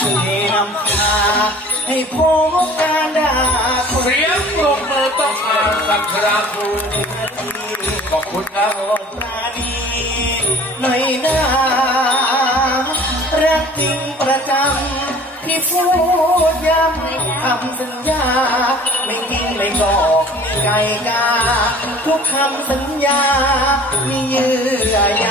ที่นำพาให้พบการด่าคนเสียงปรบมือต้องมาสักคราคูขอบคุณครับโปรดปราณีหน่อยนะรักจริงประจำที่พูดย้ำคำสัญญา ไม่ทิ้งไม่บอกไม่ไกลกา ทุกคำสัญญา มีเยื่อใย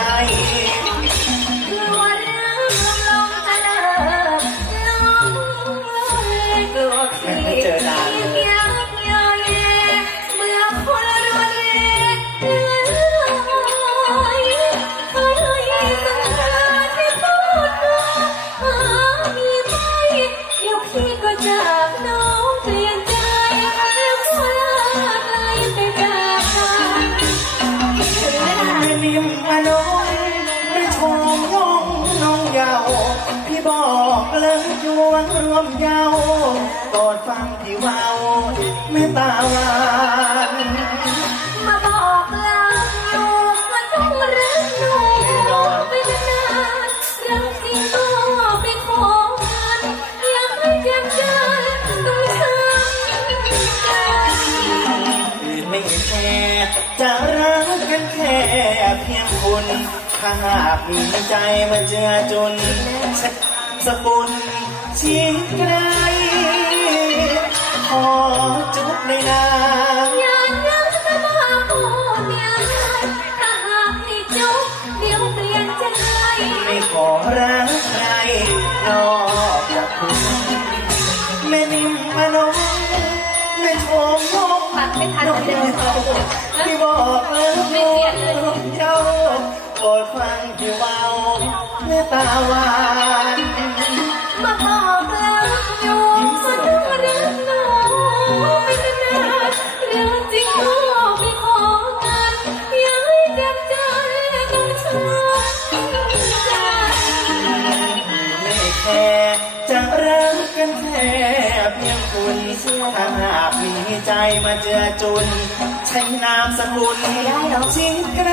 ม่นิ่องไม่ชมยงน้องเยาวพี่บอกเลยจวนรวมเยาวกอดฟังพี่เว้าไม่ตาหวาน จะรักกันแค่เพียงคุณถ้าหากมีใจมาเจือจุนสกุลชิดไกลขอจุบในนามอย่ารักจะมาพูดอย่างนั้นถ้าหากไม่จุบเดี๋ยวเปลี่ยนใจไม่ขอรัก ไม่ทันเหมือนเดิมที่บอกแล้วไม่เปลี่ยนเลยเจ้าโปรดฟังที่เบาเมื่อตาหวานมาบอกรักอยู่ก็ต้องรักหนูไปนานๆเรื่องจริงก็ไปของกันอย่าให้เจ็บใจต้องช้ำไม่แค่จะรัก กันแทบยังคุณถ้าหากมีใจมาเจอจุน ใช้นามสกุลชิงไกล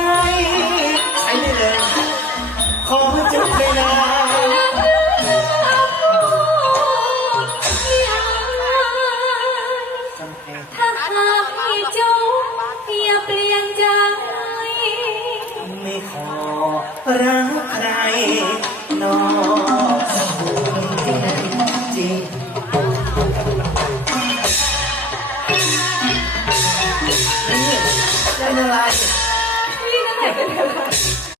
ใช้ได้เลยขอจุดเลยนถ้าหากมีเจ้าอย่าเปลี่ยนใจ ไม่ขอรั Ini, jangan lagi.